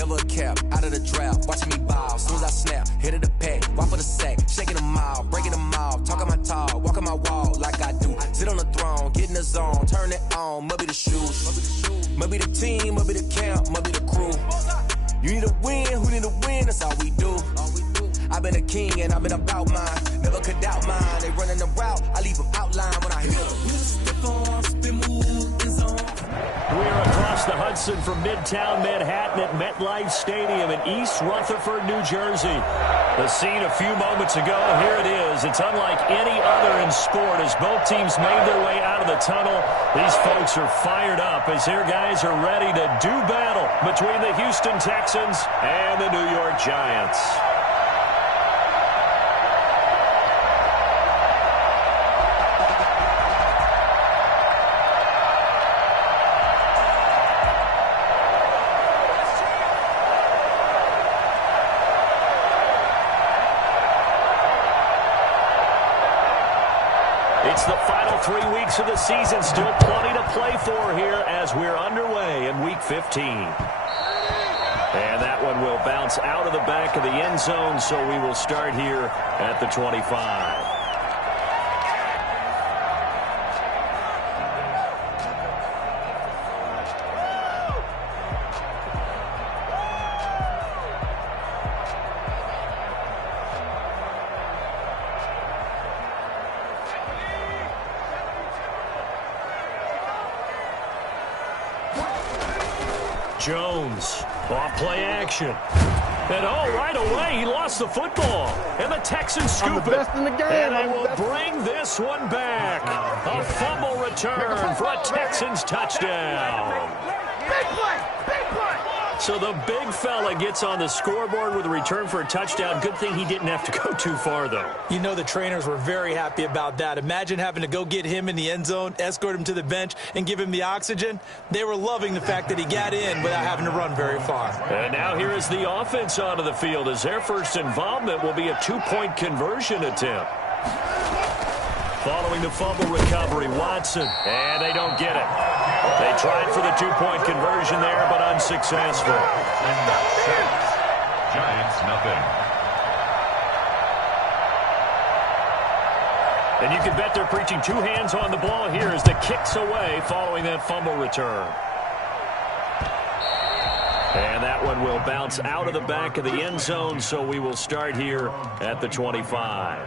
never a cap, out of the draft, watching me ball. Soon as I snap, hit of the pack, walk for the sack, shaking them all, breaking them all, talking my talk, walking my wall like I do. Sit on the throne, get in the zone, turn it on, must be the shoes, must be the team, must be the camp, must be the crew. You need a win, who need a win, that's all we do. I've been a king and I've been about mine, never could doubt mine. They running the route, I leave them outline when I hit them. We are across the Hudson from Midtown Manhattan at MetLife Stadium in East Rutherford, New Jersey. The scene a few moments ago, here it is. It's unlike any other in sport as both teams made their way out of the tunnel. These folks are fired up as their guys are ready to do battle between the Houston Texans and the New York Giants. It's the final 3 weeks of the season. Still plenty to play for here as we're underway in Week 15. And that one will bounce out of the back of the end zone, so we will start here at the 25. Jones, off play action. And right away, he lost the football. And the Texans scoop it. And they will bring this one back. A fumble return for a Texans touchdown. Big play! Big play! So the big fella gets on the scoreboard with a return for a touchdown. Good thing he didn't have to go too far, though. You know the trainers were very happy about that. Imagine having to go get him in the end zone, escort him to the bench, and give him the oxygen. They were loving the fact that he got in without having to run very far. And now here is the offense onto the field as their first involvement will be a two-point conversion attempt. Following the fumble recovery, Watson. And they don't get it. They tried for the two-point conversion there, but unsuccessful. Giants, nothing. And you can bet they're preaching two hands on the ball here as the kick's away following that fumble return. And that one will bounce out of the back of the end zone, so we will start here at the 25.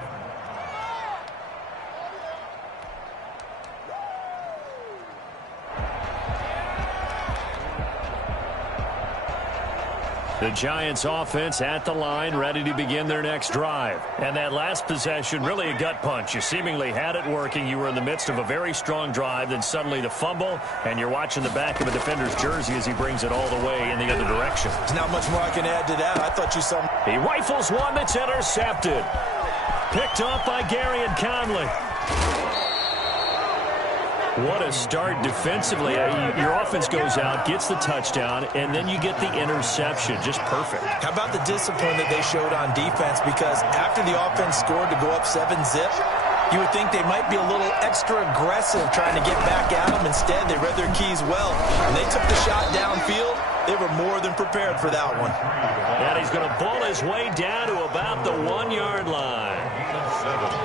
The Giants offense at the line, ready to begin their next drive. And that last possession, really a gut punch. You seemingly had it working. You were in the midst of a very strong drive, then suddenly the fumble, and you're watching the back of a defender's jersey as he brings it all the way in the other direction. There's not much more I can add to that. I thought you saw... He rifles one that's intercepted. Picked off by Gary and Conley. What a start defensively. Your offense goes out, gets the touchdown, and then you get the interception. Just perfect. How about the discipline that they showed on defense? Because after the offense scored to go up 7-zip, you would think they might be a little extra aggressive trying to get back at them. Instead, they read their keys well. When they took the shot downfield, they were more than prepared for that one. And he's going to bull his way down to about the 1-yard line.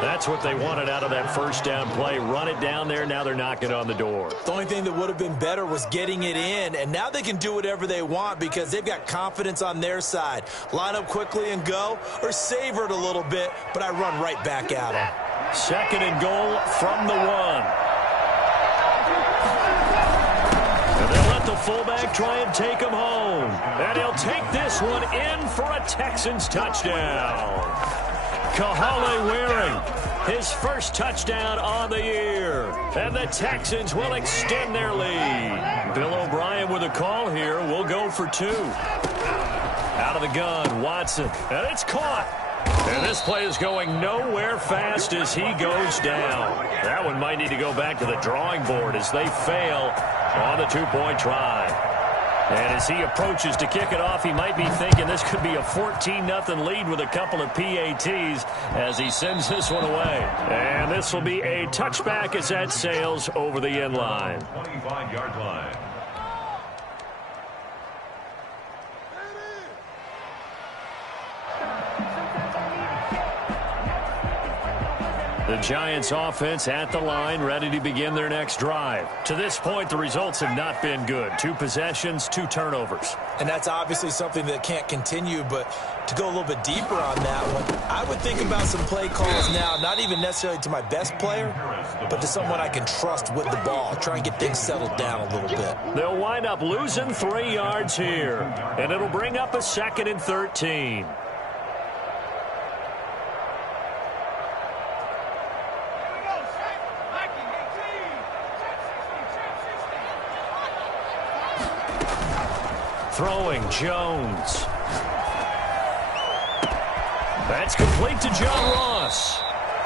That's what they wanted out of that first down play. Run it down there. Now they're knocking on the door. The only thing that would have been better was getting it in, and now they can do whatever they want because they've got confidence on their side. Line up quickly and go, or savor it a little bit, but I run right back at them. Second and goal from the 1. And they'll let the fullback try and take him home. And he'll take this one in for a Texans touchdown. Kahale Waring, his first touchdown on the year. And the Texans will extend their lead. Bill O'Brien with a call here. We'll go for 2. Out of the gun, Watson. And it's caught. And this play is going nowhere fast as he goes down. That one might need to go back to the drawing board as they fail on the two-point try. And as he approaches to kick it off, he might be thinking this could be a 14-0 lead with a couple of PATs as he sends this one away. And this will be a touchback as that sails over the end line. 25-yard line. The Giants offense at the line, ready to begin their next drive. To this point, the results have not been good. 2 possessions, 2 turnovers. And that's obviously something that can't continue, but to go a little bit deeper on that one, I would think about some play calls now, not even necessarily to my best player, but to someone I can trust with the ball. Try and get things settled down a little bit. They'll wind up losing 3 yards here, and it'll bring up a 2nd and 13. Throwing Jones. That's complete to John Ross.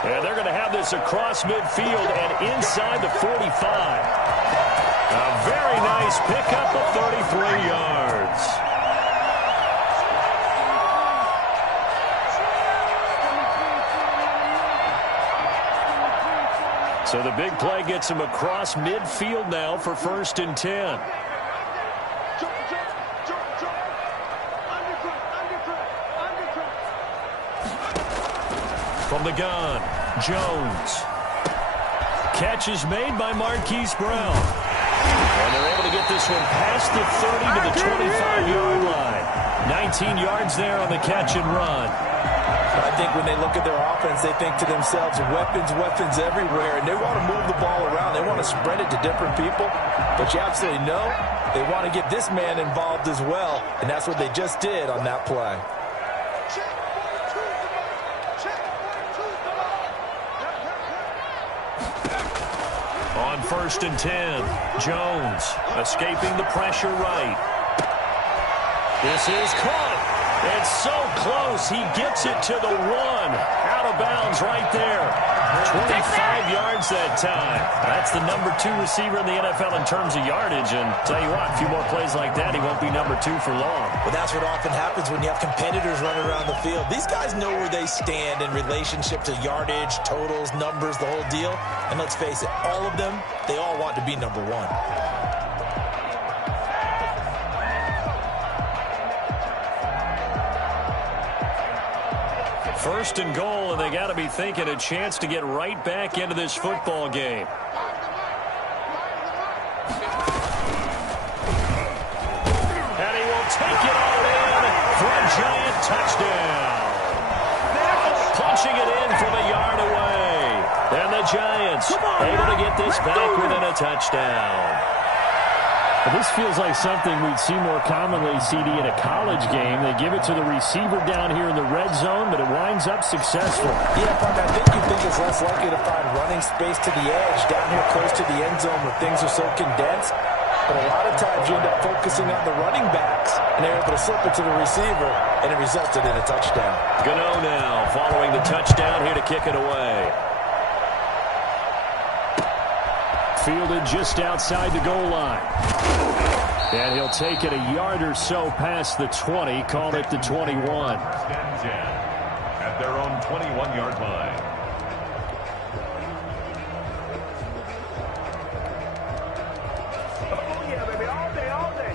And they're going to have this across midfield and inside the 45. A very nice pickup of 33 yards. So the big play gets him across midfield now for 1st and 10. From the gun, Jones. Catch is made by Marquise Brown. And they're able to get this one past the 30 to the 25-yard line. 19 yards there on the catch and run. I think when they look at their offense, they think to themselves, weapons, weapons everywhere, and they want to move the ball around. They want to spread it to different people. But you absolutely know they want to get this man involved as well, and that's what they just did on that play. On 1st and 10, Jones escaping the pressure right. This is caught. It's so close. He gets it to the 1. Out of bounds right there. 25 yards that time. That's the number 2 receiver in the NFL in terms of yardage. And tell you what, a few more plays like that, he won't be number 2 for long. Well, that's what often happens when you have competitors running around the field. These guys know where they stand in relationship to yardage, totals, numbers, the whole deal. And let's face it, all of them, they all want to be number 1. 1st and goal, and they got to be thinking a chance to get right back into this football game. And he will take it all in for a Giant touchdown. Punching it in from a yard away. And the Giants able to get this back within a touchdown. Well, this feels like something we'd see more commonly, CD, in a college game. They give it to the receiver down here in the red zone, but it winds up successful. Yeah, Buck, I think you think it's less likely to find running space to the edge down here close to the end zone where things are so condensed. But a lot of times you end up focusing on the running backs, and they're able to slip it to the receiver, and it resulted in a touchdown. Gano now following the touchdown here to kick it away. Fielded just outside the goal line. And he'll take it a yard or so past the 20, call it the 21. At their own 21-yard line. Oh, yeah, baby, all day, all day.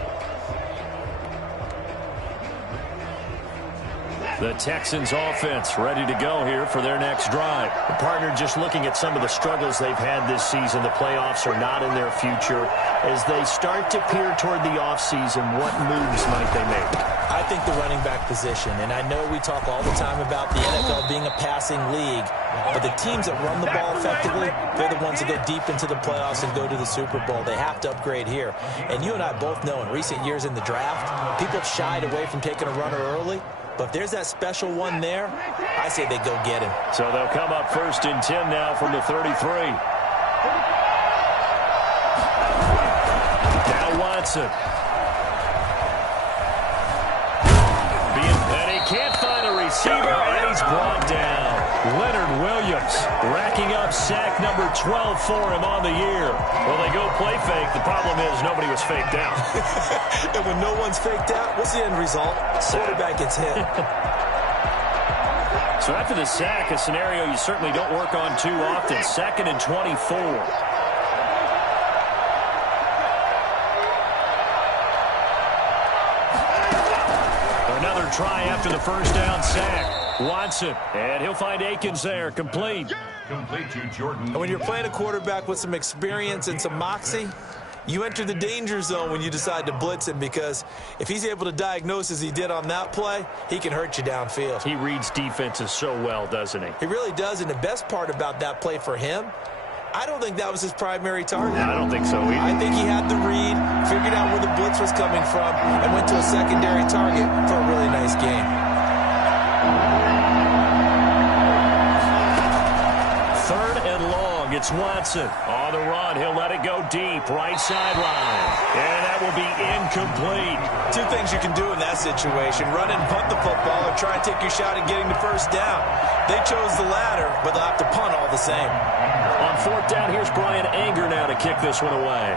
The Texans offense ready to go here for their next drive. The partner just looking at some of the struggles they've had this season. The playoffs are not in their future. As they start to peer toward the offseason, what moves might they make? I think the running back position, and I know we talk all the time about the NFL being a passing league, but the teams that run the ball effectively, they're the ones that go deep into the playoffs and go to the Super Bowl. They have to upgrade here. And you and I both know in recent years in the draft, people have shied away from taking a runner early. But if there's that special one there, I say they go get him. So they'll come up 1st and 10 now from the 33. Now Watson. And he can't find a receiver, and he's brought down. Leonard Williams racking up sack number 12 for him on the year. Well, they go play fake. The problem is nobody was faked out. And when no one's faked out, what's the end result? Quarterback gets hit. So after the sack, a scenario you certainly don't work on too often. 2nd and 24. Try after the first down sack. Watson, and he'll find Akins there, complete. Complete to Jordan. And when you're playing a quarterback with some experience and some moxie, you enter the danger zone when you decide to blitz him, because if he's able to diagnose as he did on that play, he can hurt you downfield. He reads defenses so well, doesn't he? He really does, and the best part about that play for him, I don't think that was his primary target. I don't think so either. I think he had the read, figured out where the blitz was coming from, and went to a secondary target for a really nice game. Third and long. It's Watson. On the run. He'll let it go deep. Right sideline. And that will be incomplete. Two things you can do in that situation: run and punt the football, or try and take your shot at getting the first down. They chose the latter, but they'll have to punt all the same. On fourth down, here's Brian Anger now to kick this one away.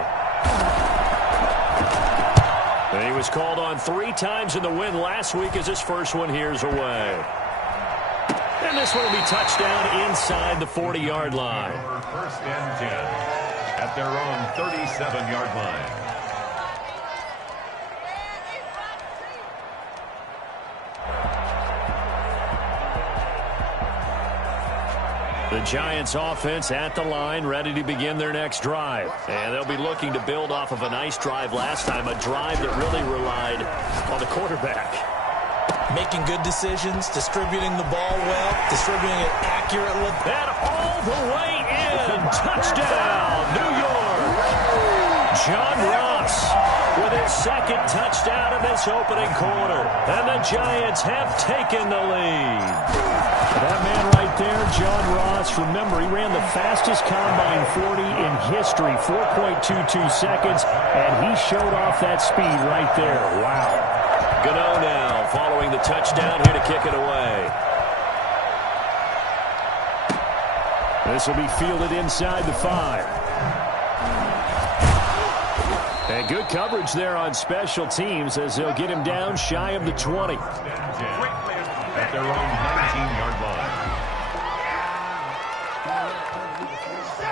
And he was called on 3 times in the win last week as his first one here's away. And this one will be touchdown inside the 40-yard line. First and 10 at their own 37-yard line. The Giants offense at the line, ready to begin their next drive. And they'll be looking to build off of a nice drive last time, a drive that really relied on the quarterback. Making good decisions, distributing the ball well, distributing it accurately. And all the way in. Touchdown, New York. John Ross with his second touchdown in this opening quarter. And the Giants have taken the lead. That man right there, John Ross, remember, he ran the fastest combine 40 in history, 4.22 seconds, and he showed off that speed right there. Wow. Gano now following the touchdown here to kick it away. This will be fielded inside the 5. And good coverage there on special teams as they'll get him down shy of the 20. At their own 19-yard line.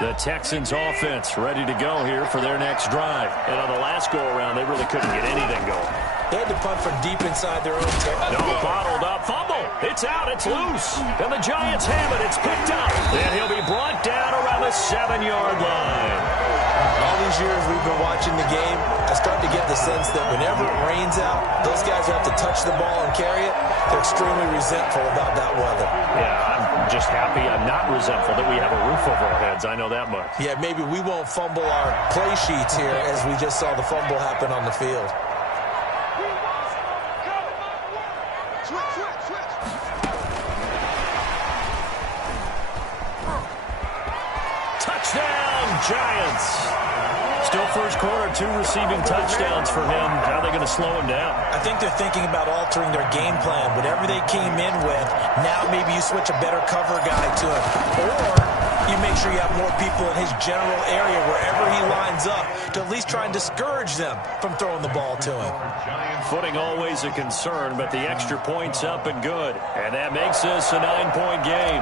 The Texans offense ready to go here for their next drive. And on the last go-around, they really couldn't get anything going. They had to punt from deep inside their own territory. No, bottled up. Fumble. It's out. It's loose. And the Giants have it. It's picked up. And he'll be brought down around the 7-yard line. All these years we've been watching the game, I start to get the sense that whenever it rains out, those guys who have to touch the ball and carry it, they're extremely resentful about that weather. Yeah, I'm just happy I'm not resentful that we have a roof over our heads. I know that much. Yeah, maybe we won't fumble our play sheets here as we just saw the fumble happen on the field. Giants. Still first quarter, 2 receiving touchdowns for him. How are they going to slow him down? I think they're thinking about altering their game plan. Whatever they came in with, now maybe you switch a better cover guy to him. Or you make sure you have more people in his general area wherever he lines up to at least try and discourage them from throwing the ball to him. Footing always a concern, but the extra point's up and good. And that makes this a 9-point game.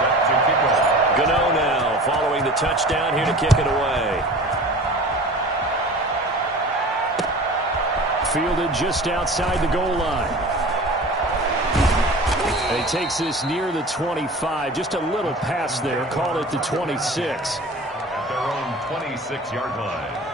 Set to kick off. Gano now following the touchdown here to kick it away. Fielded just outside the goal line. And he takes this near the 25. Just a little pass there. Call it the 26. At their own 26-yard line.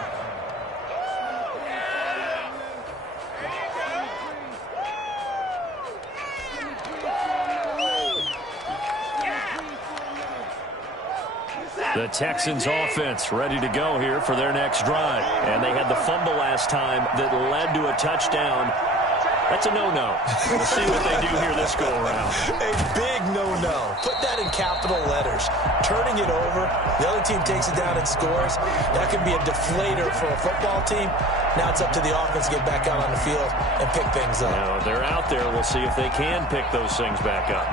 The Texans offense ready to go here for their next drive. And they had the fumble last time that led to a touchdown. That's a no-no. We'll see what they do here this go-around. A big no-no. Put that in capital letters. Turning it over, the other team takes it down and scores. That can be a deflator for a football team. Now it's up to the offense to get back out on the field and pick things up. Now, they're out there. We'll see if they can pick those things back up.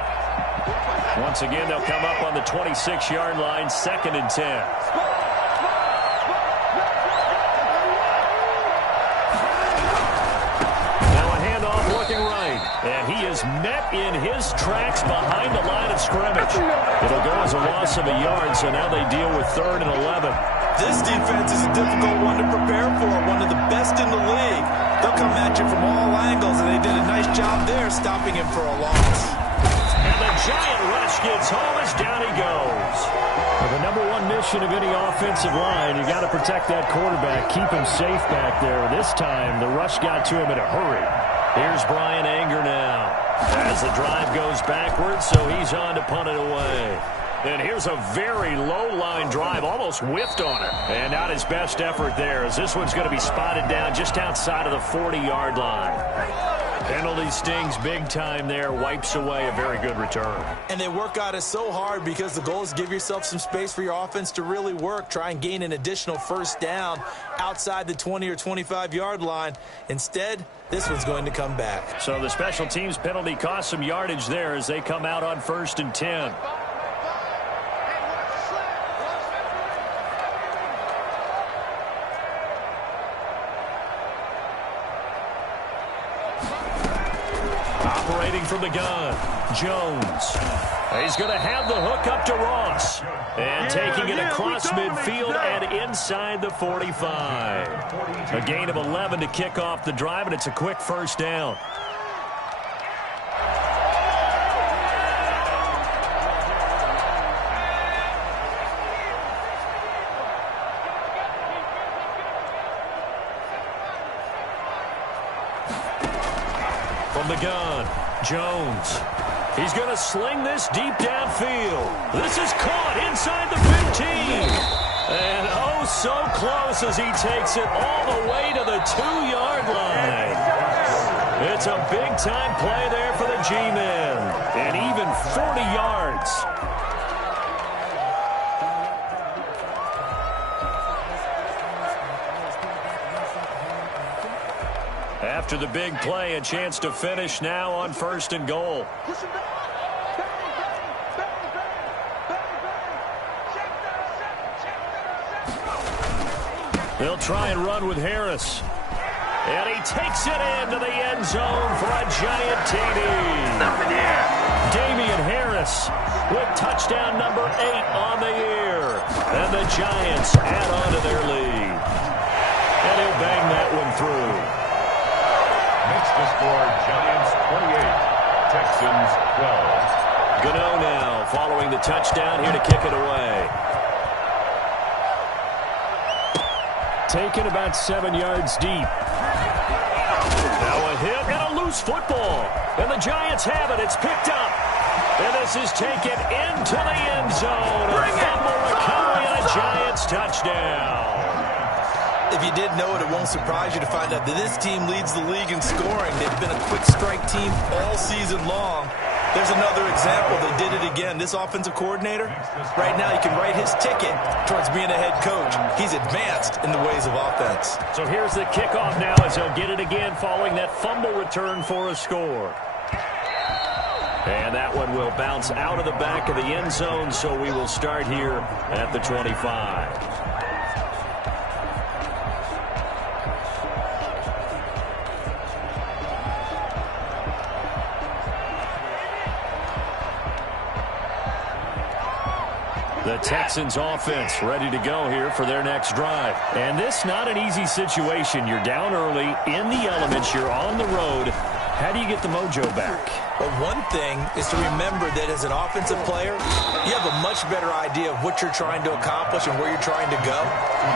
Once again, they'll come up on the 26-yard line, 2nd and 10. Now a handoff looking right. And he is met in his tracks behind the line of scrimmage. It'll go as a loss of a yard, so now they deal with 3rd and 11. This defense is a difficult one to prepare for, one of the best in the league. They'll come at you from all angles, and they did a nice job there stopping him for a loss. And And the giant rush gets home as down he goes. Well, the number one mission of any offensive line, you got to protect that quarterback, keep him safe back there. This time, the rush got to him in a hurry. Here's Brian Anger now as the drive goes backwards, so he's on to punt it away. And here's a very low-line drive, almost whiffed on it. And not his best effort there, as this one's going to be spotted down just outside of the 40-yard line. Penalty stings big time there, wipes away a very good return. And they work at it so hard because the goal is give yourself some space for your offense to really work. Try and gain an additional first down outside the 20 or 25-yard line. Instead, this one's going to come back. So the special teams penalty cost some yardage there as they come out on 1st and 10. Operating from the gun, Jones. He's going to have the hook up to Ross. And taking it across midfield and inside the 45. A gain of 11 to kick off the drive, and it's a quick first down. From the gun, Jones. He's going to sling this deep downfield. This is caught inside the 15. And oh, so close as he takes it all the way to the 2-yard line. It's a big-time play there for the G-men. And even 40 yards. After the big play, a chance to finish now on 1st and goal. They'll try and run with Harris. And he takes it into the end zone for a giant TD. Damian Harris with touchdown number 8 on the year. And the Giants add on to their lead. And he'll bang that one through. Makes the score Giants 28, Texans 12. Gano now following the touchdown here to kick it away. Taken about 7 yards deep. Now a hit and a loose football. And the Giants have it. It's picked up. And this is taken into the end zone. A fumble recovery and a Giants touchdown. If you didn't know it, it won't surprise you to find out that this team leads the league in scoring. They've been a quick strike team all season long. There's another example. They did it again. This offensive coordinator, right now, you can write his ticket towards being a head coach. He's advanced in the ways of offense. So here's the kickoff now as he'll get it again following that fumble return for a score. And that one will bounce out of the back of the end zone, so we will start here at the 25. The Texans offense ready to go here for their next drive. And this not an easy situation. You're down early in the elements. You're on the road. How do you get the mojo back? Well, one thing is to remember that as an offensive player, you have a much better idea of what you're trying to accomplish and where you're trying to go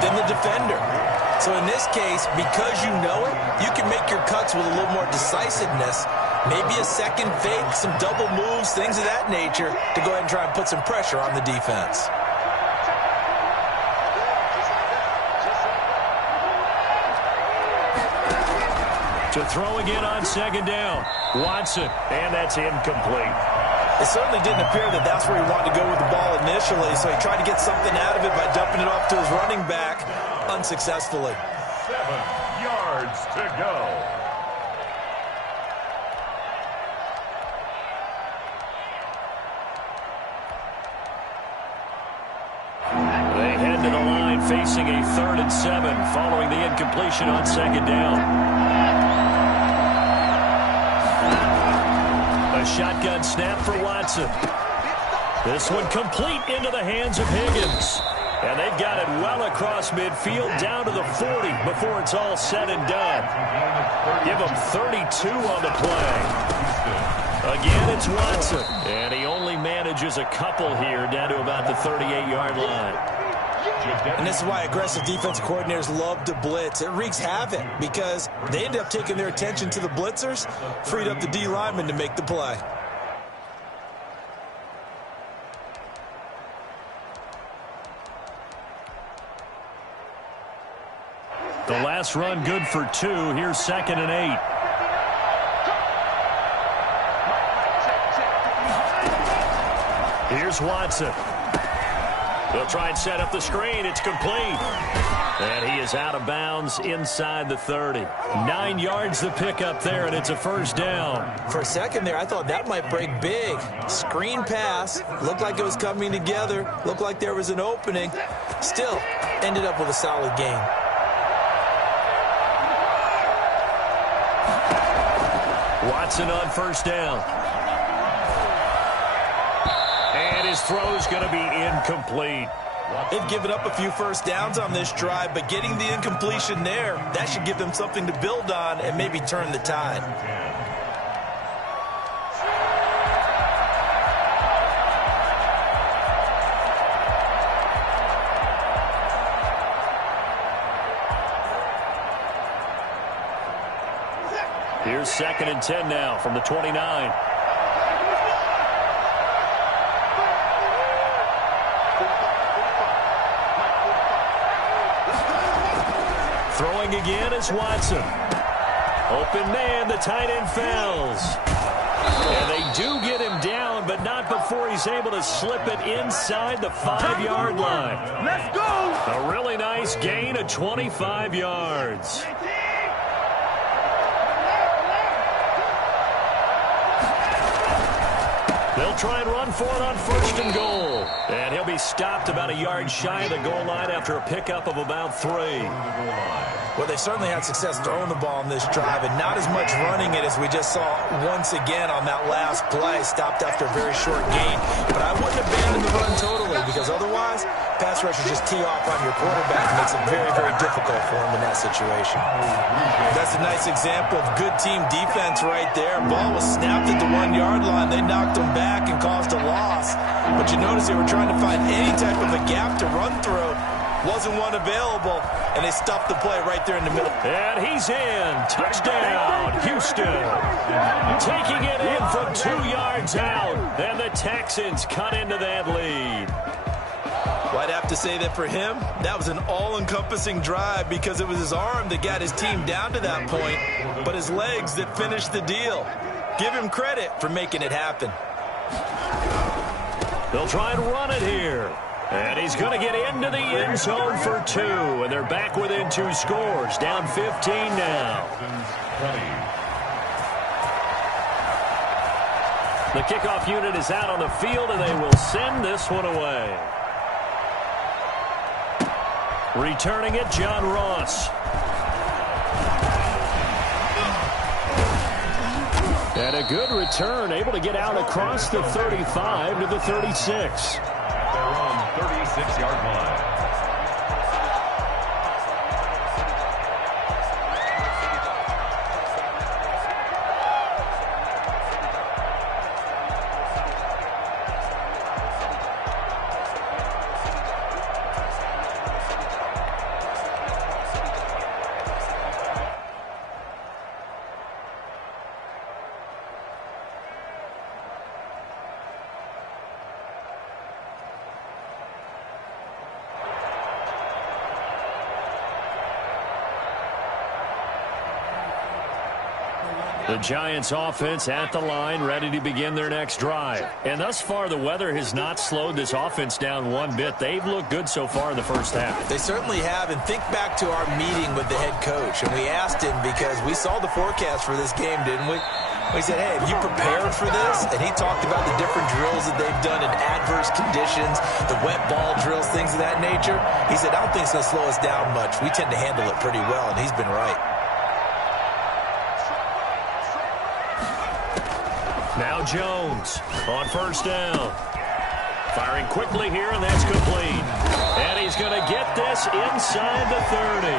than the defender. So in this case, because you know it, you can make your cuts with a little more decisiveness. Maybe a second fake, some double moves, things of that nature to go ahead and try and put some pressure on the defense. To throw again on 2nd down. Watson, and that's incomplete. It certainly didn't appear that that's where he wanted to go with the ball initially, so he tried to get something out of it by dumping it off to his running back unsuccessfully. 7 yards to go. They head to the line facing a 3rd and 7 following the incompletion on 2nd down. A shotgun snap for Watson. This one complete into the hands of Higgins. And they've got it well across midfield down to the 40 before it's all said and done. Give them 32 on the play. Again, it's Watson. And he only manages a couple here down to about the 38-yard line. And this is why aggressive defense coordinators love to blitz. It wreaks havoc because they end up taking their attention to the blitzers, freed up the D lineman to make the play. The last run good for 2. Here's 2nd and 8. Here's Watson. They'll try and set up the screen. It's complete. And he is out of bounds inside the 30. 9 yards the pickup there, and it's a first down. For a second there, I thought that might break big. Screen pass. Looked like it was coming together. Looked like there was an opening. Still, ended up with a solid gain. Watson on first down. And his throw's going to be incomplete. They've given up a few first downs on this drive, but getting the incompletion there, that should give them something to build on and maybe turn the tide. Here's 2nd and 10 now from the 29. Throwing again is Watson. Open man, the tight end falls. And they do get him down, but not before he's able to slip it inside the 5-yard line. Let's go! A really nice gain of 25 yards. They'll try and run for it on 1st and goal. And he'll be stopped about a yard shy of the goal line after a pickup of about 3. Well, they certainly had success throwing the ball in this drive, and not as much running it as we just saw once again on that last play. Stopped after a very short gain. But I wouldn't abandon the run totally, because otherwise, pass rushers just tee off on your quarterback and makes it very, very difficult for him in that situation. That's a nice example of good team defense right there. Ball was snapped at the 1-yard line. They knocked him back and caused a loss. But you notice they were trying to find any type of a gap to run through. Wasn't one available, and they stuffed the play right there in the middle. And he's in. Touchdown, Houston. Taking it in from 2 yards out. And the Texans cut into that lead. Well, I'd have to say that for him, that was an all-encompassing drive because it was his arm that got his team down to that point, but his legs that finished the deal. Give him credit for making it happen. They'll try and run it here. And he's going to get into the end zone for 2. And they're back within 2 scores. Down 15 now. The kickoff unit is out on the field, and they will send this one away. Returning it, John Ross. And a good return, able to get out across the 35 to the 36. They're on 36-yard line. The Giants offense at the line, ready to begin their next drive. And thus far, the weather has not slowed this offense down one bit. They've looked good so far in the first half. They certainly have. And think back to our meeting with the head coach. And we asked him because we saw the forecast for this game, didn't we? We said, hey, have you prepared for this? And he talked about the different drills that they've done in adverse conditions, the wet ball drills, things of that nature. He said, I don't think it's going to slow us down much. We tend to handle it pretty well, and he's been right. Now Jones on first down. Firing quickly here, and that's complete. And he's going to get this inside the 30.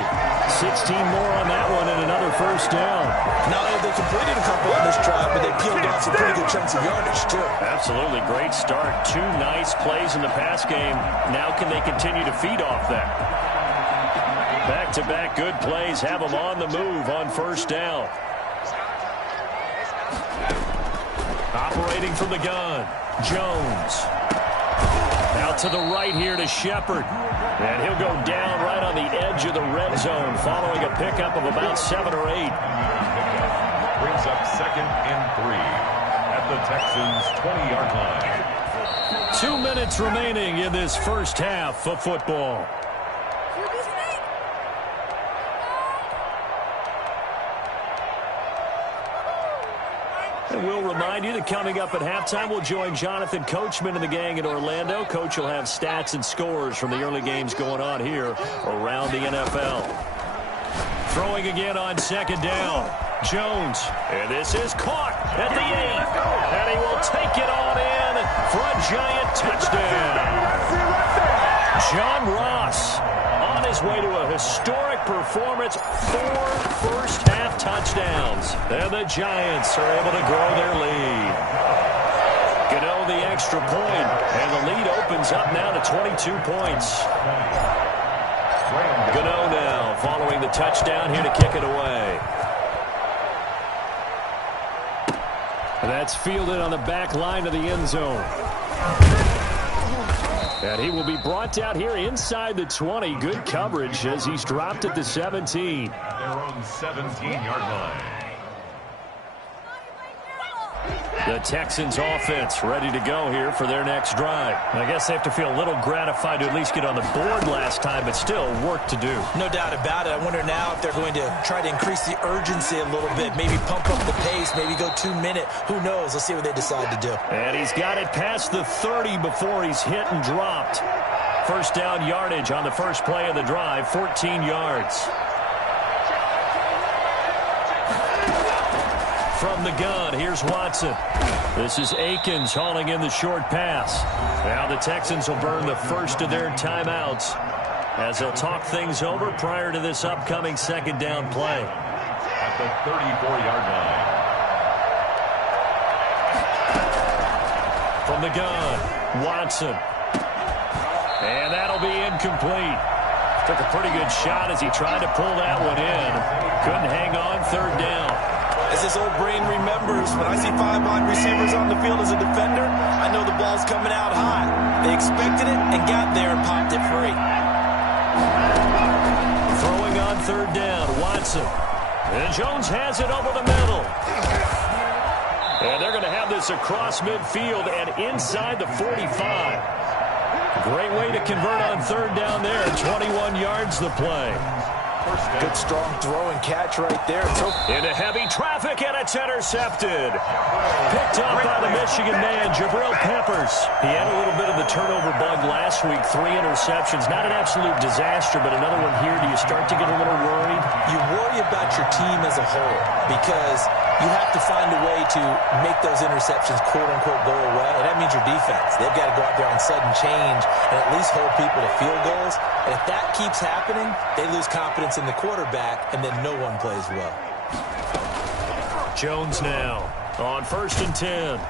16 more on that one and another first down. Not only have they completed a couple on this drive, but they peeled off some pretty good chunks of yardage, too. Absolutely great start. 2 nice plays in the pass game. Now can they continue to feed off that? Back-to-back good plays have them on the move on first down. Operating from the gun, Jones. Out to the right here to Shepard. And he'll go down right on the edge of the red zone following a pickup of about 7 or 8. Brings up 2nd and 3 at the Texans' 20-yard line. 2 minutes remaining in this first half of football. And we'll remind you that coming up at halftime, we'll join Jonathan Coachman and the gang in Orlando. Coach will have stats and scores from the early games going on here around the NFL. Throwing again on second down. Jones. And this is caught at the 8. And he will take it on in for a giant touchdown. John Ross on his way to a historic performance. 4 first-half touchdowns. And the Giants are able to grow their lead. Gano the extra point, and the lead opens up now to 22 points. Gano now following the touchdown here to kick it away. And that's fielded on the back line of the end zone. And he will be brought out here inside the 20. Good coverage as he's dropped at the 17. Their own 17-yard line. The Texans offense ready to go here for their next drive. I guess they have to feel a little gratified to at least get on the board last time, but still work to do. No doubt about it. I wonder now if they're going to try to increase the urgency a little bit, maybe pump up the pace, maybe go 2-minute. Who knows? Let's see what they decide to do. And he's got it past the 30 before he's hit and dropped. First down yardage on the first play of the drive, 14 yards. From the gun, here's Watson. This is Akins hauling in the short pass. Now the Texans will burn the first of their timeouts as they'll talk things over prior to this upcoming second down play. At the 34-yard line. From the gun, Watson. And that'll be incomplete. Took a pretty good shot as he tried to pull that one in. Couldn't hang on, third down. As this old brain remembers, when I see 5 wide receivers on the field as a defender, I know the ball's coming out high. They expected it and got there and popped it free. Throwing on third down, Watson. And Jones has it over the middle. And they're going to have this across midfield and inside the 45. Great way to convert on third down there. 21 yards the play. Good strong throw and catch right there. Into heavy traffic, and it's intercepted. Picked up by the Michigan man, Jabril Peppers. He had a little bit of the turnover bug last week. 3 interceptions. Not an absolute disaster, but another one here. Do you start to get a little worried? You worry about your team as a whole because you have to find a way to make those interceptions, quote-unquote, go away, and that means your defense. They've got to go out there on sudden change and at least hold people to field goals. And if that keeps happening, they lose confidence in the quarterback, and then no one plays well. Jones now on 1st and 10.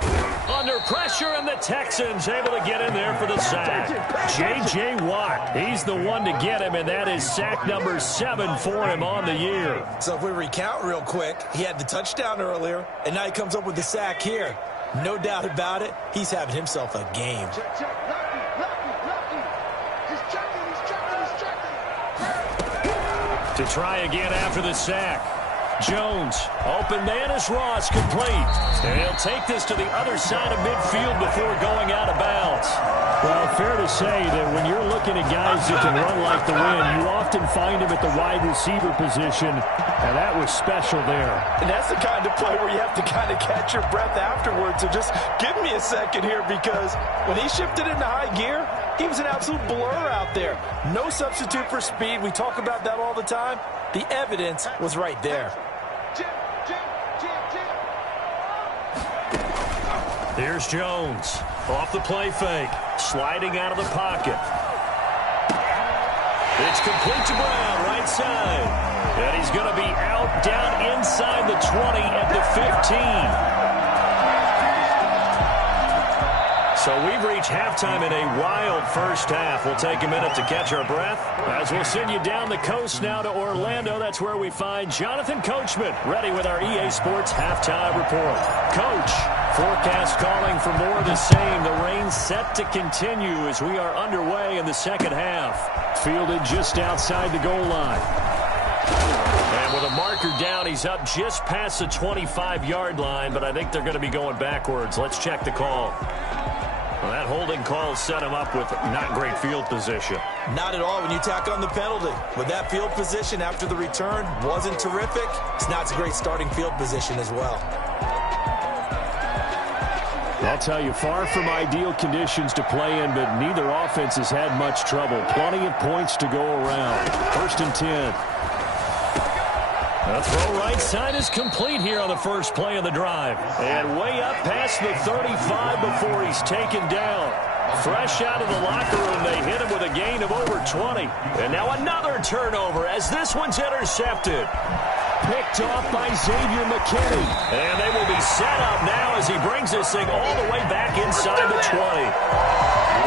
Under pressure, and the Texans able to get in there for the sack. J.J. Watt, he's the one to get him, and that is sack number 7 for him on the year. So if we recount real quick, he had the touchdown earlier, and now he comes up with the sack here. No doubt about it, he's having himself a game. To try again after the sack. Jones, open man is Ross, complete. And he'll take this to the other side of midfield before going out of bounds. Well, fair to say that when you're looking at guys that can run like the wind, you often find him at the wide receiver position, and that was special there. And that's the kind of play where you have to kind of catch your breath afterwards. So just give me a second here, because when he shifted into high gear, he was an absolute blur out there. No substitute for speed. We talk about that all the time. The evidence was right there. Here's Jones. Off the play fake. Sliding out of the pocket. It's complete to Brown, right side. And he's going to be out down inside the 20 at the 15. So we've reached halftime in a wild first half. We'll take a minute to catch our breath as we'll send you down the coast now to Orlando. That's where we find Jonathan Coachman ready with our EA Sports halftime report. Coach, forecast calling for more of the same. The rain set to continue as we are underway in the second half. Fielded just outside the goal line. And with a marker down, he's up just past the 25-yard line, but I think they're going to be going backwards. Let's check the call. Well, that holding call set him up with not great field position. Not at all when you tack on the penalty. With that field position after the return wasn't terrific. It's not a great starting field position as well. I'll tell you, far from ideal conditions to play in, but neither offense has had much trouble. Plenty of points to go around. 1st and 10. The throw right side is complete here on the first play of the drive. And way up past the 35 before he's taken down. Fresh out of the locker room, they hit him with a gain of over 20. And now another turnover as this one's intercepted. Picked off by Xavier McKinney. And they will be set up now as he brings this thing all the way back inside the 20.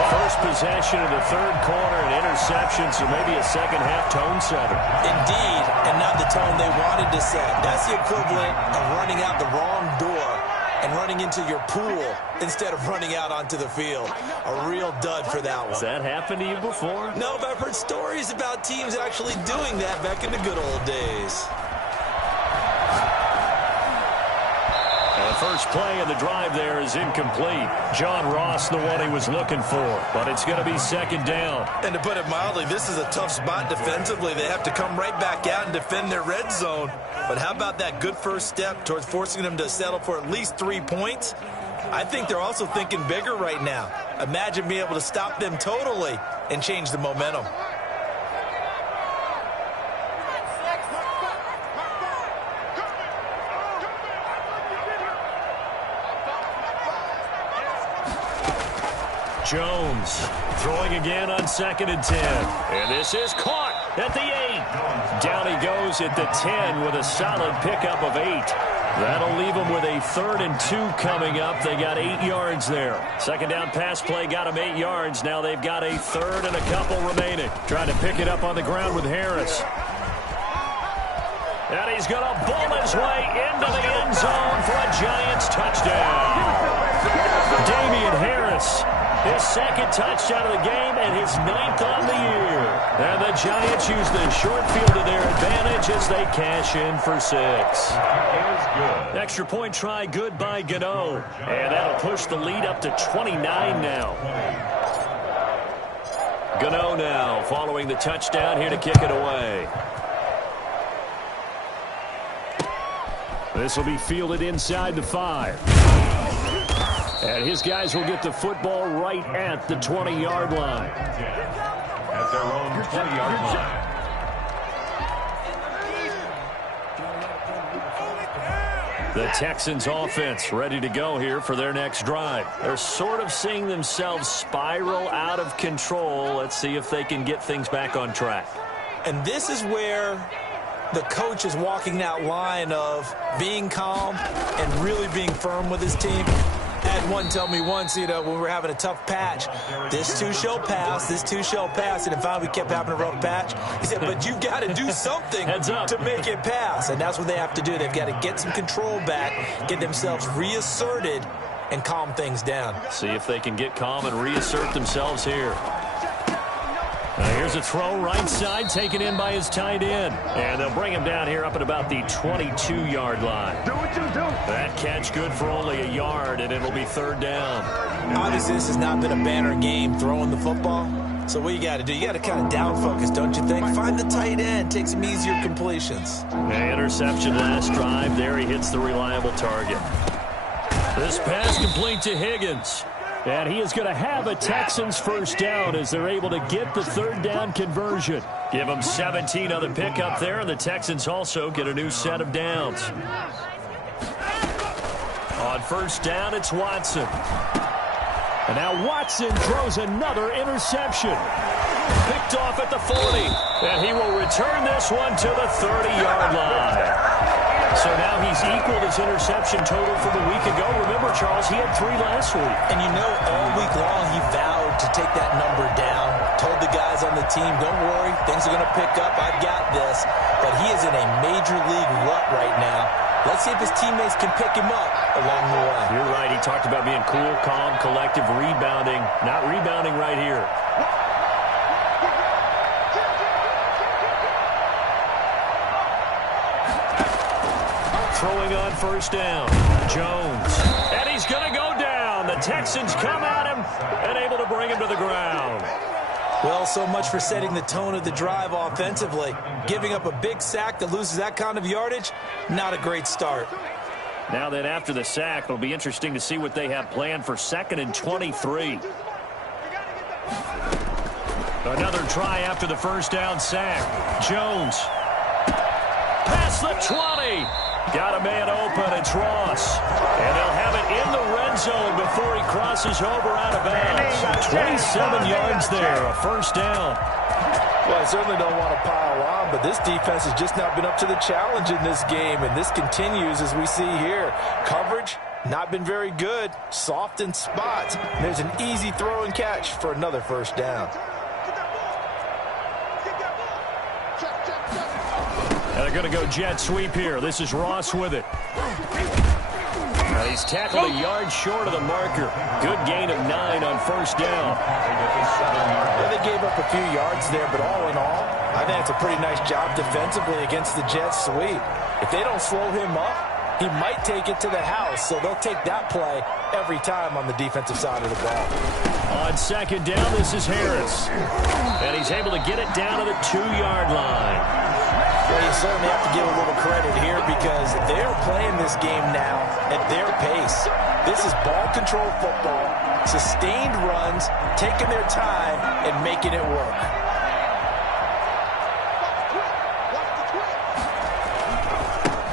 First possession of the third quarter, an interception, so maybe a second-half tone setter. Indeed, and not the tone they wanted to set. That's the equivalent of running out the wrong door and running into your pool instead of running out onto the field. A real dud for that one. Has that happened to you before? No, but I've heard stories about teams actually doing that back in the good old days. First play of the drive there is incomplete. John Ross, the one he was looking for, but it's going to be second down. And to put it mildly, this is a tough spot defensively. They have to come right back out and defend their red zone. But how about that good first step towards forcing them to settle for at least 3 points? I think they're also thinking bigger right now. Imagine being able to stop them totally and change the momentum. Jones throwing again on 2nd and 10. And this is caught at the 8. Down he goes at the 10 with a solid pickup of 8. That'll leave them with a 3rd and 2 coming up. They got 8 yards there. Second down pass play got them 8 yards. Now they've got a 3rd and a couple remaining. Trying to pick it up on the ground with Harris. And he's going to bull his way into the end zone for a Giants touchdown. Damian Harris. His second touchdown of the game and his 9th on the year. And the Giants use the short field to their advantage as they cash in for 6. Extra point try good by Gano. And that'll push the lead up to 29 now. Gano now following the touchdown here to kick it away. This will be fielded inside the 5. And his guys will get the football right at the 20-yard line. At their own 20-yard line. The Texans offense ready to go here for their next drive. They're sort of seeing themselves spiral out of control. Let's see if they can get things back on track. And this is where the coach is walking that line of being calm and really being firm with his team. I had one tell me once, when we were having a tough patch, this too shall pass, this too shall pass, and finally we kept having a rough patch. He said, but you've got to do something to make it pass, and that's what they have to do. They've got to get some control back, get themselves reasserted, and calm things down. See if they can get calm and reassert themselves here. Here's a throw right side taken in by his tight end. And they'll bring him down here up at about the 22-yard line. Do what you do. That catch good for only a yard, and it'll be 3rd down. Obviously, this has not been a banner game throwing the football. So what you got to do, you got to kind of down focus, don't you think? Find the tight end, take some easier completions. Interception last drive. There he hits the reliable target. This pass complete to Higgins. And he is going to have a Texans first down as they're able to get the 3rd down conversion. Give them 17 on the pickup there, and the Texans also get a new set of downs. On first down, it's Watson. And now Watson throws another interception. Picked off at the 40. And he will return this one to the 30-yard line. So now he's equaled his interception total from a week ago. Remember, Charles, he had 3 last week. And you know, all week long he vowed to take that number down. Told the guys on the team, don't worry, things are going to pick up. I've got this. But he is in a major league rut right now. Let's see if his teammates can pick him up along the way. You're right. He talked about being cool, calm, collective, rebounding. Not rebounding right here. Throwing on first down. Jones. And he's going to go down. The Texans come at him and able to bring him to the ground. Well, so much for setting the tone of the drive offensively. Giving up a big sack that loses that kind of yardage, not a great start. Now then, after the sack, it'll be interesting to see what they have planned for 2nd and 23. Another try after the first down sack. Jones. Past the 20. Got a man open. It's Ross. And they'll have it in the red zone before he crosses over out of bounds. 27 yards there, a first down. Well, I certainly don't want to pile on, but this defense has just not been up to the challenge in this game, and this continues as we see here. Coverage, not been very good. Soft in spots. There's an easy throw and catch for another first down. And they're going to go jet sweep here. This is Ross with it. He's tackled a yard short of the marker. Good gain of 9 on first down. Yeah, they gave up a few yards there, but all in all, I think it's a pretty nice job defensively against the jet sweep. If they don't slow him up, he might take it to the house, so they'll take that play every time on the defensive side of the ball. On second down, this is Harris. And he's able to get it down to the 2-yard line. Well, you certainly have to give a little credit here because they're playing this game now at their pace. This is ball control football, sustained runs, taking their time and making it work.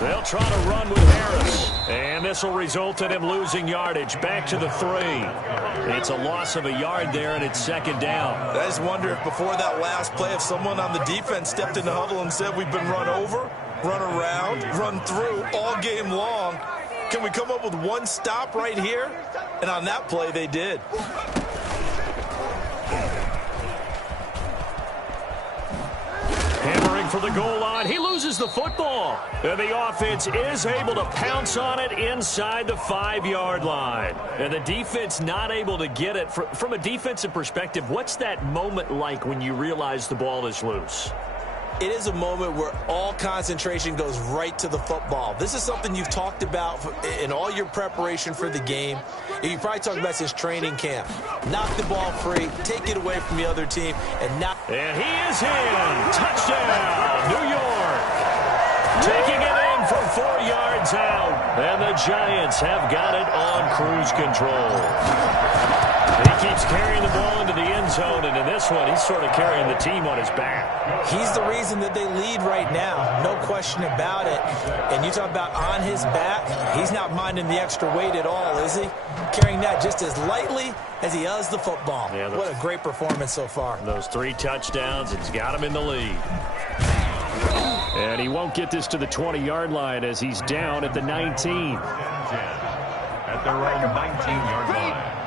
They'll try to run with Harris. And this will result in him losing yardage back to the 3. It's a loss of a yard there, and it's second down. I just wonder if before that last play, if someone on the defense stepped in the huddle and said we've been run over, run around, run through all game long. Can we come up with one stop right here? And on that play, they did. Hammering for the goal line. He loses the football. And the offense is able to pounce on it inside the 5-yard line. And the defense not able to get it. From a defensive perspective, what's that moment like when you realize the ball is loose? It is a moment where all concentration goes right to the football. This is something you've talked about in all your preparation for the game. You probably talked about since training camp. Knock the ball free, take it away from the other team, and knock. And he is in. Touchdown, New York. Taking it in from 4 yards out. And the Giants have got it on cruise control. He keeps carrying the ball into the end zone, and in this one, he's sort of carrying the team on his back. He's the reason that they lead right now, no question about it. And you talk about on his back, he's not minding the extra weight at all, is he? Carrying that just as lightly as he does the football. Yeah, what a great performance so far. Those 3 touchdowns, it's got him in the lead. And he won't get this to the 20-yard line as he's down at the 19. At their own 19-yard line.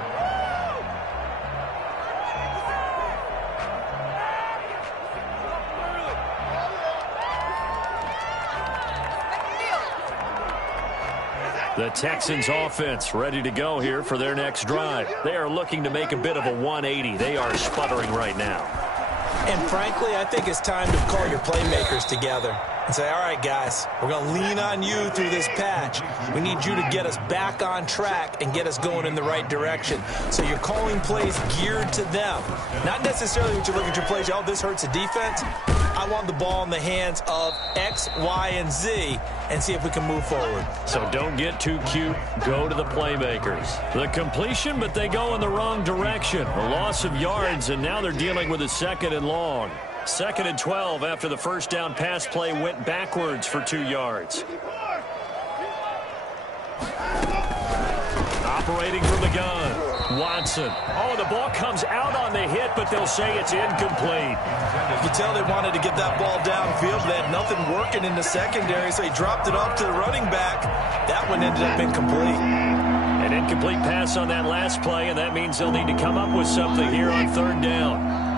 The Texans offense ready to go here for their next drive. They are looking to make a bit of a 180. They are sputtering right now. And frankly, I think it's time to call your playmakers together and say, all right, guys, we're going to lean on you through this patch. We need you to get us back on track and get us going in the right direction. So you're calling plays geared to them. Not necessarily what you're looking at your plays, oh, this hurts the defense. I want the ball in the hands of X, Y, and Z and see if we can move forward. So don't get too cute. Go to the playmakers. The completion, but they go in the wrong direction. A loss of yards, and now they're dealing with a 2nd and long. 2nd and 12 after the first down pass play went backwards for 2 yards. Separating from the gun. Watson. Oh, the ball comes out on the hit, but they'll say it's incomplete. You can tell they wanted to get that ball downfield. They had nothing working in the secondary, so he dropped it off to the running back. That one ended up incomplete. An incomplete pass on that last play, and that means they'll need to come up with something here on third down.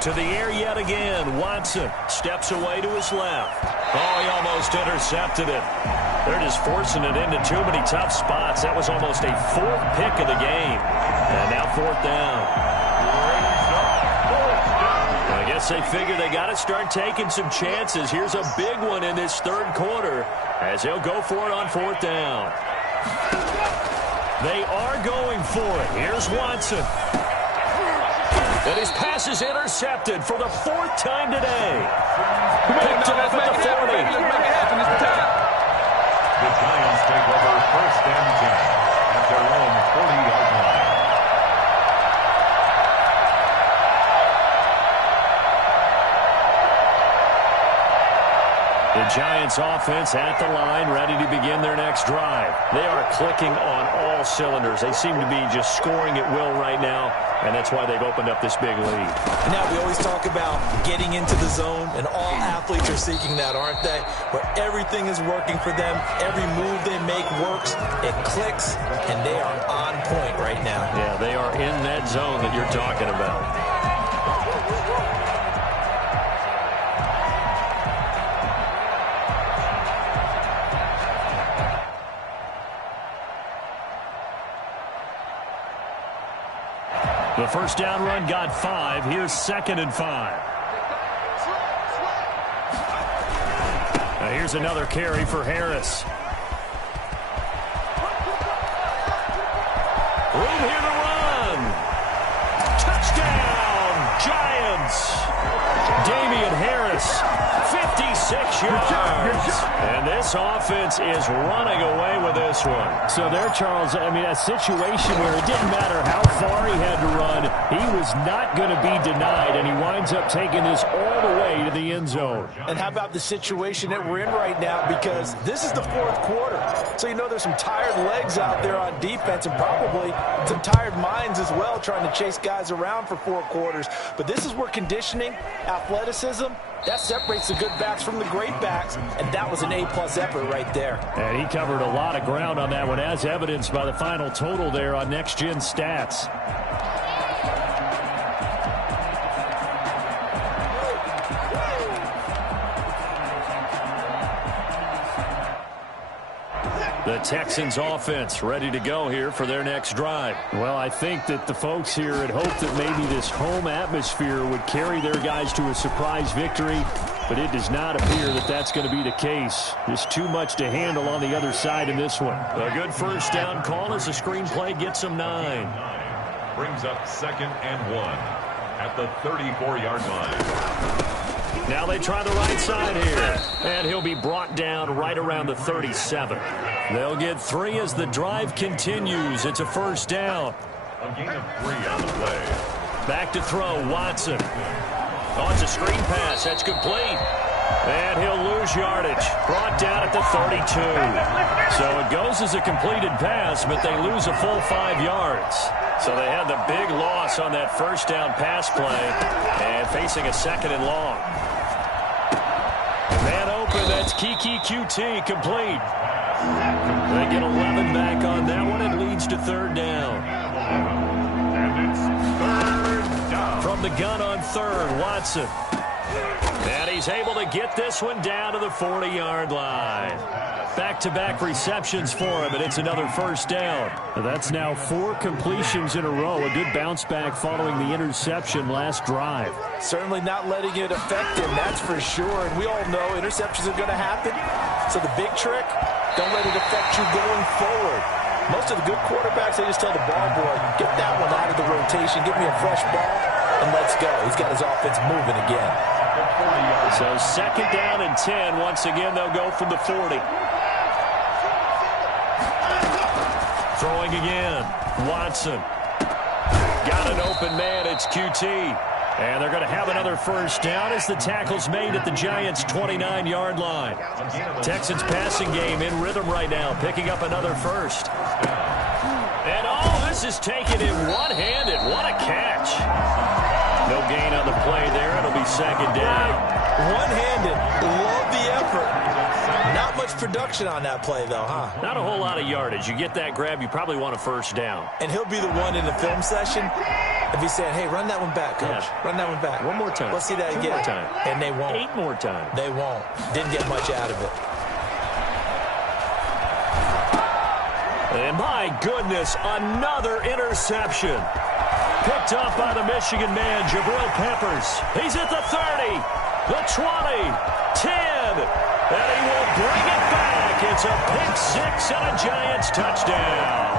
To the air yet again. Watson steps away to his left. Oh, he almost intercepted it. They're just forcing it into too many tough spots. That was almost a fourth pick of the game. And now fourth down. I guess they figure they got to start taking some chances. Here's a big one in this third quarter as they'll go for it on fourth down. They are going for it. Here's Watson. And his pass is intercepted for the fourth time today. Picked off at the 40. The Giants take over first and 10 at their own 40-yard line. The Giants offense at the line, ready to begin their next drive. They are clicking on all cylinders. They seem to be just scoring at will right now, and that's why they've opened up this big lead. Now, we always talk about getting into the zone, and all athletes are seeking that, aren't they? Where everything is working for them, every move they make works, it clicks, and they are on point right now. Yeah, they are in that zone that you're talking about. The first down run got 5. Here's 2nd and 5. Now here's another carry for Harris. Room here to run. Touchdown, Giants. Damian Harris, 56 yards. And this offense is running away with this one. So there, Charles, I mean, a situation where it didn't matter how far he had to run, he was not going to be denied, and he winds up taking this all the way to the end zone. And how about the situation that we're in right now? Because this is the fourth quarter. So you know there's some tired legs out there on defense and probably some tired minds as well trying to chase guys around for 4 quarters. But this is where conditioning, athleticism, that separates the good backs from the great backs, and that was an A-plus effort right there. And he covered a lot of ground on that one, as evidenced by the final total there on Next Gen Stats. The Texans offense ready to go here for their next drive. Well, I think that the folks here had hoped that maybe this home atmosphere would carry their guys to a surprise victory, but it does not appear that that's going to be the case. There's too much to handle on the other side in this one. A good first down call as the screenplay gets them 9. Brings up 2nd and 1 at the 34-yard line. Now they try the right side here, and he'll be brought down right around the 37. They'll get 3 as the drive continues. It's a first down. A gain of 3 on the play. Back to throw, Watson. Oh, it's a screen pass. That's complete. And he'll lose yardage. Brought down at the 32. So it goes as a completed pass, but they lose a full 5 yards. So they had the big loss on that first down pass play and facing a 2nd and long. Man open, that's Kiki QT, complete. They get 11 back on that one. It leads to 3rd down. And it's 3rd down. From the gun on 3rd, Watson. And he's able to get this one down to the 40-yard line. Back-to-back receptions for him, and it's another first down. That's now 4 completions in a row. A good bounce back following the interception last drive. Certainly not letting it affect him, that's for sure. And we all know interceptions are going to happen. So the big trick, don't let it affect you going forward. Most of the good quarterbacks, they just tell the ball boy, get that one out of the rotation, give me a fresh ball, and let's go. He's got his offense moving again. So 2nd down and 10. Once again, they'll go from the 40. Throwing again, Watson. Got an open man. It's QT. And they're going to have another first down as the tackle's made at the Giants' 29-yard line. Texans passing game in rhythm right now, picking up another first. And this is taken in one-handed. What a catch. No gain on the play there. It'll be second down. One-handed. Love the effort. Not much production on that play, though, huh? Not a whole lot of yardage. You get that grab, you probably want a first down. And he'll be the one in the film session if he's saying, hey, run that one back, coach. Yeah. Run that one back. One more time. Let's see that again. 2 more time. And they won't. 8 more times. They won't. Didn't get much out of it. And my goodness, another interception. Picked up by the Michigan man, Jabril Peppers. He's at the 30, the 20, 10, and he will bring it back. It's a pick six and a Giants touchdown.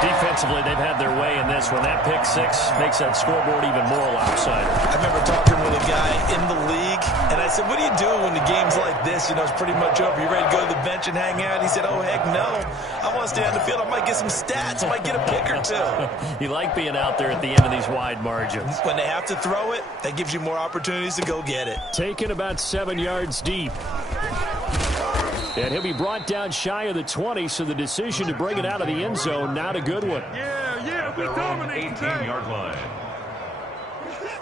Defensively, they've had their way in this one. That pick six makes that scoreboard even more lopsided. I remember talking with a guy in the league, and I said, what do you do when the game's like this? You know, it's pretty much over. You ready to go to the bench and hang out? He said, oh, heck no. I want to stay on the field. I might get some stats. I might get a pick or two. You like being out there at the end of these wide margins. When they have to throw it, that gives you more opportunities to go get it. Taken about 7 yards deep. And he'll be brought down shy of the 20, so the decision to bring it out of the end zone, not a good one. Yeah, we dominate 18-yard line.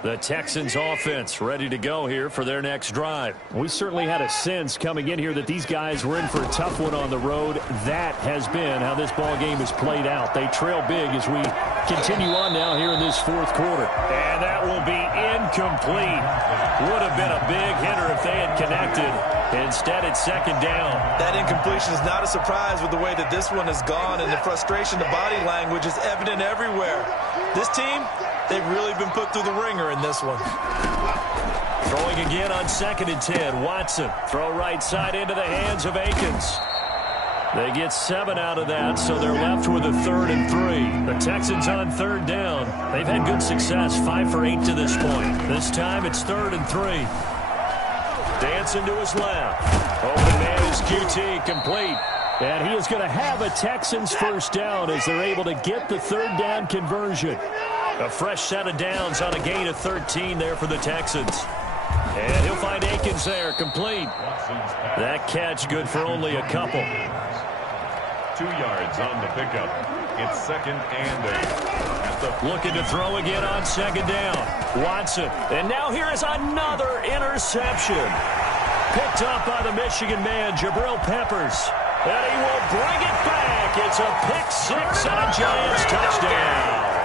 The Texans offense ready to go here for their next drive. We certainly had a sense coming in here that these guys were in for a tough one on the road. That has been how this ball game has played out. They trail big as we continue on now here in this fourth quarter. And that will be incomplete. Would have been a big hitter if they had connected. Instead, it's second down. That incompletion is not a surprise with the way that this one has gone, and the frustration, the body language is evident everywhere. This team, they've really been put through the ringer in this one. Throwing again on 2nd and 10. Watson, throw right side into the hands of Akins. They get 7 out of that, so they're left with a 3rd and 3. The Texans on 3rd down. They've had good success, 5 for 8 to this point. This time it's 3rd and 3. Dancing to his left. Open man is QT, complete. And he is going to have a Texans first down as they're able to get the 3rd down conversion. A fresh set of downs on a gain of 13 there for the Texans. And he'll find Akins there, complete. That catch good for only a couple. 2 yards on the pickup. It's 2nd and 8. Looking to throw again on 2nd down. Watson. And now here is another interception. Picked up by the Michigan man, Jabril Peppers. And he will bring it back. It's a pick six and a Giants touchdown.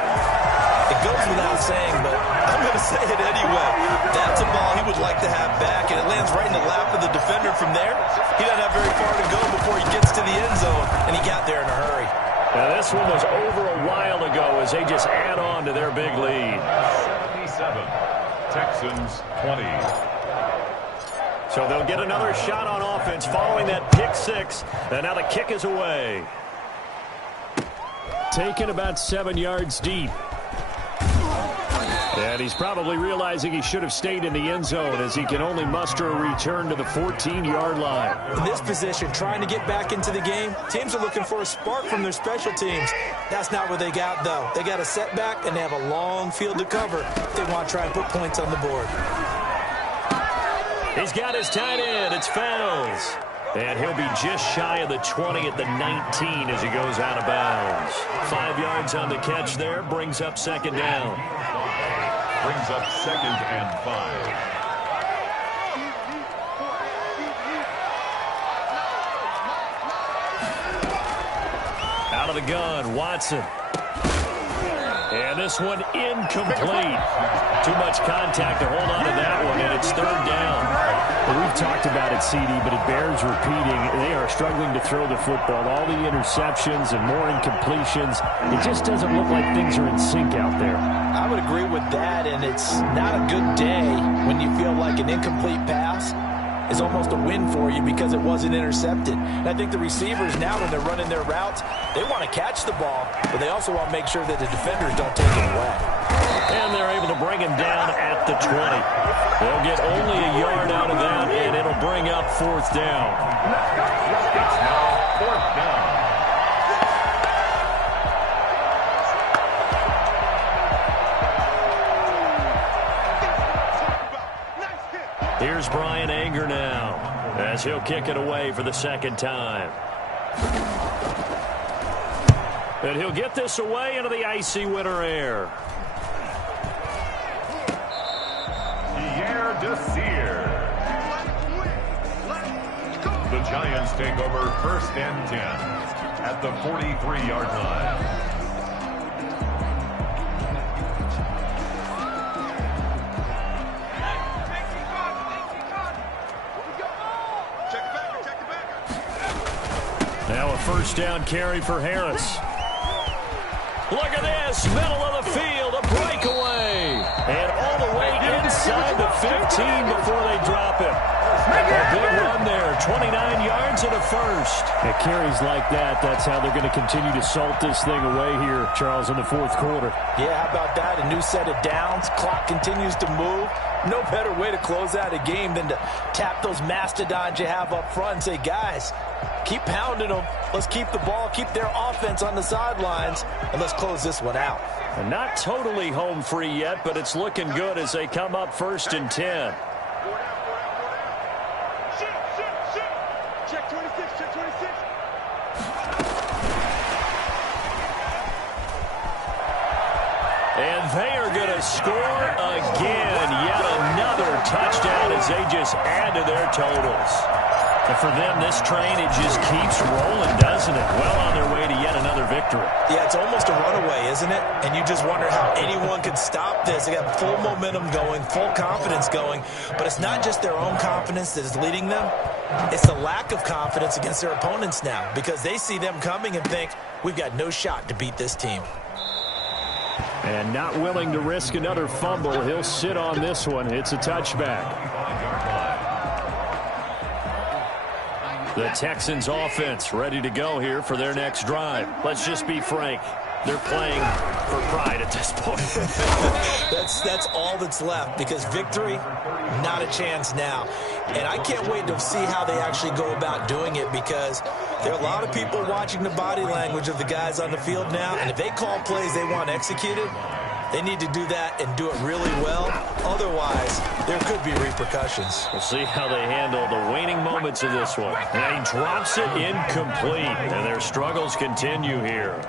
It goes without saying, but I'm going to say it anyway. That's a ball he would like to have back, and it lands right in the lap of the defender from there. He doesn't have very far to go before he gets to the end zone, and he got there in a hurry. Now, this one was over a while ago as they just add on to their big lead. 77, Texans 20. So they'll get another shot on offense following that pick six, and now the kick is away. Taken about 7 yards deep. And he's probably realizing he should have stayed in the end zone as he can only muster a return to the 14-yard line. In this position, trying to get back into the game, teams are looking for a spark from their special teams. That's not what they got, though. They got a setback, and they have a long field to cover if they want to try and put points on the board. He's got his tight end. It's Fells. And he'll be just shy of the 20 at the 19 as he goes out of bounds. 5 yards on the catch there, brings up 2nd down. Brings up 2nd and 5. Out of the gun, Watson. And this one incomplete. Too much contact to hold on to that one, and it's 3rd down. Well, we've talked about it, CD, but it bears repeating. They are struggling to throw the football. All the interceptions and more incompletions. It just doesn't look like things are in sync out there. I would agree with that, and it's not a good day when you feel like an incomplete pass is almost a win for you because it wasn't intercepted. And I think the receivers now, when they're running their routes, they want to catch the ball, but they also want to make sure that the defenders don't take it away. And they're able to bring him down at the 20. They'll get only a yard out of that, and it'll bring up 4th down. It's now 4th down. Here's Brian Anger now as he'll kick it away for the second time. And he'll get this away into the icy winter air. The Giants take over 1st and 10 at the 43-yard line. Now a first down carry for Harris. Look at this, middle of the field, a breakaway. And all the way inside the 15 before they drop him. A big run there, 29 yards and a first. At carries like that, that's how they're going to continue to salt this thing away here, Charles, in the fourth quarter. Yeah, how about that? A new set of downs. Clock continues to move. No better way to close out a game than to tap those mastodons you have up front and say, guys, keep pounding them. Let's keep the ball, keep their offense on the sidelines, and let's close this one out. And not totally home free yet, but it's looking good as they come up 1st and 10. Check 26, check 26. And they are going to score again. Yet another touchdown as they just add to their totals. And for them, this train, it just keeps rolling, doesn't it? Well on their way to yet another victory. Yeah, it's almost a runaway, isn't it? And you just wonder how anyone could stop this. They got full momentum going, full confidence going. But it's not just their own confidence that is leading them. It's the lack of confidence against their opponents now, because they see them coming and think, we've got no shot to beat this team. And not willing to risk another fumble, he'll sit on this one. It's a touchback. The Texans offense ready to go here for their next drive. Let's just be frank. They're playing for pride at this point. That's all that's left, because victory, not a chance now. And I can't wait to see how they actually go about doing it, because there are a lot of people watching the body language of the guys on the field now, and if they call plays they want executed, they need to do that and do it really well. Otherwise, there could be repercussions. We'll see how they handle the waning moments of this one. And he drops it incomplete, and their struggles continue here.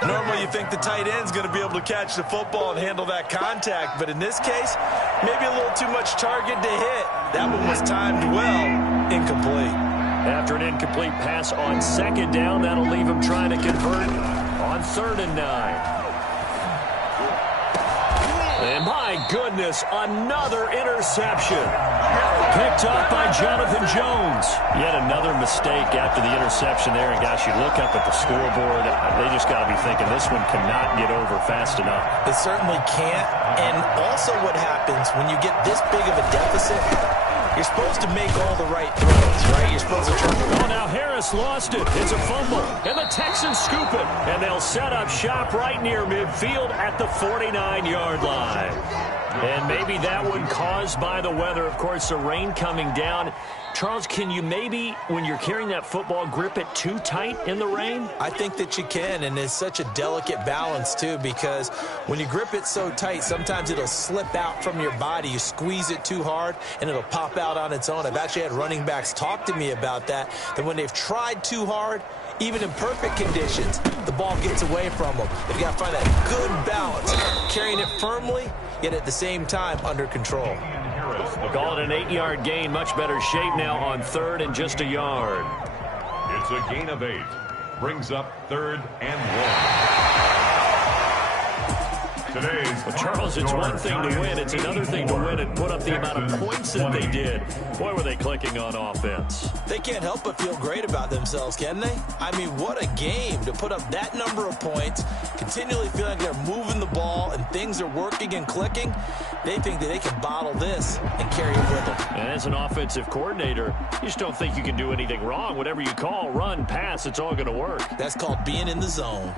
Normally you think the tight end's going to be able to catch the football and handle that contact, but in this case, maybe a little too much target to hit. That one was timed well, incomplete. After an incomplete pass on 2nd down, that'll leave him trying to convert on 3rd and 9. And my goodness, another interception. Picked up by Jonathan Jones. Yet another mistake after the interception there. And gosh, you look up at the scoreboard, they just got to be thinking this one cannot get over fast enough. It certainly can't. And also what happens when you get this big of a deficit, you're supposed to make all the right throws, right? You're supposed to try. Oh, now Harris lost it. It's a fumble. And the Texans scoop it. And they'll set up shop right near midfield at the 49-yard line. And maybe that one caused by the weather. Of course, the rain coming down. Charles, can you maybe, when you're carrying that football, grip it too tight in the rain? I think that you can, and it's such a delicate balance, too, because when you grip it so tight, sometimes it'll slip out from your body. You squeeze it too hard, and it'll pop out on its own. I've actually had running backs talk to me about that when they've tried too hard, even in perfect conditions, the ball gets away from them. They've got to find that good balance, carrying it firmly, yet at the same time under control. Call it an 8-yard gain. Much better shape now on 3rd and just a yard. It's a gain of 8. Brings up 3rd and 1. Well, Charles, it's one thing to win. It's another thing to win and put up the amount of points that they did. Boy, were they clicking on offense. They can't help but feel great about themselves, can they? I mean, what a game to put up that number of points, continually feeling like they're moving the ball and things are working and clicking. They think that they can bottle this and carry it with them. And as an offensive coordinator, you just don't think you can do anything wrong. Whatever you call, run, pass, it's all going to work. That's called being in the zone.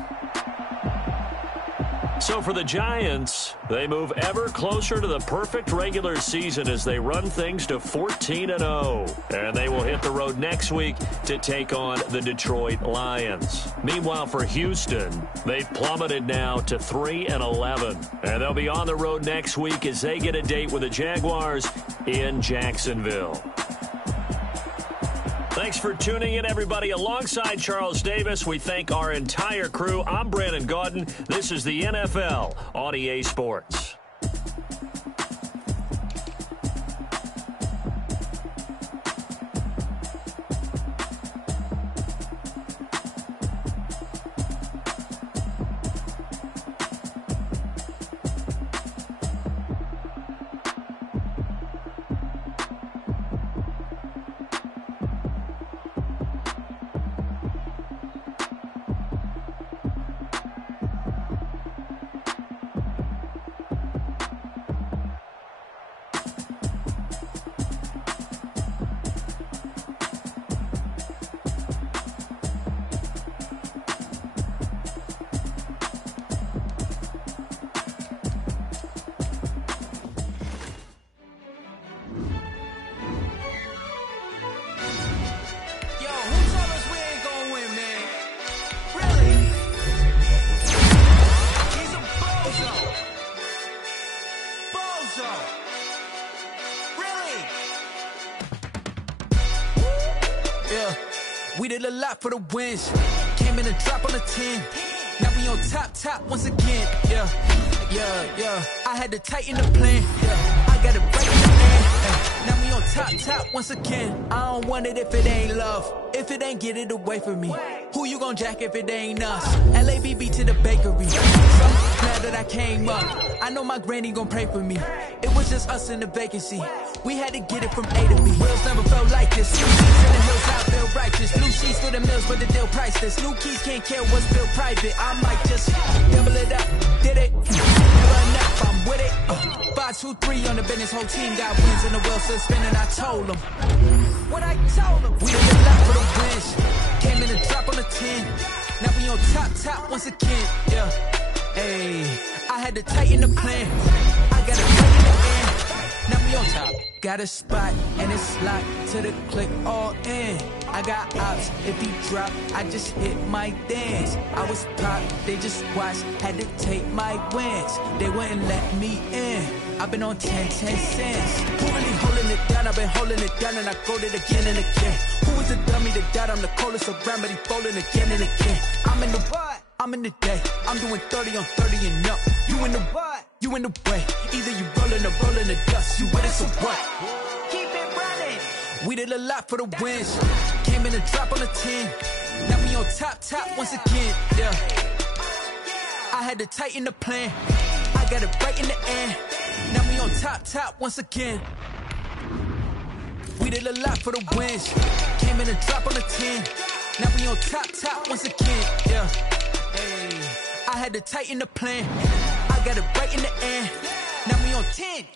So for the Giants, they move ever closer to the perfect regular season as they run things to 14-0. And they will hit the road next week to take on the Detroit Lions. Meanwhile, for Houston, they've plummeted now to 3-11. And they'll be on the road next week as they get a date with the Jaguars in Jacksonville. Thanks for tuning in, everybody. Alongside Charles Davis, we thank our entire crew. I'm Brandon Gaudin. This is the NFL on EA Sports. We did a lot for the wins. Came in and drop on the 10. Now we on top once again. Yeah. I had to tighten the plan. Yeah. I got it right in the end. Now we on top once again. I don't want it if it ain't love. If it ain't, get it away from me. Who you gon' jack if it ain't us? LABB to the bakery. So glad that I came up. I know my granny gon' pray for me. It was just us in the vacancy. We had to get it from A to B. Wheels never felt like this. New sheets in the hills, I feel righteous. Blue sheets for the mills, but the deal priceless. New keys can't care what's built private. I might just double it up. Did it? Never enough, I'm with it. 5, 2, 3 on the business. Whole team got wins in the wheel still spinning. I told them. What I told them. We did a lot for the wins. Came in and drop on the 10. Now we on top once again. Yeah. Hey, I had to tighten the plan. I got it right in the end. Now we on top. Got a spot and it's locked to the click all in. I got ops, if he drop, I just hit my dance. I was pop, they just watched, had to take my wins. They wouldn't let me in. I've been on 10 cents. Who really holding it down? I've been holding it down and I quote it again and again. Who was the dummy that died? I'm the coldest around, but he falling again and again. I'm in the what? I'm in the day. I'm doing 30 on 30 and up. You in the what? You in the way. Either you rolling or rolling the dust. You with it, so what? Keep it running. We did a lot for the wins. Came in and drop on the 10. Now we on top once again. Yeah. I had to tighten the plan. I got it right in the end. Now we on top once again. We did a lot for the wins. Came in and drop on the 10. Now we on top once again. Yeah. Hey, I had to tighten the plan. I got it right in the end. Now we on 10.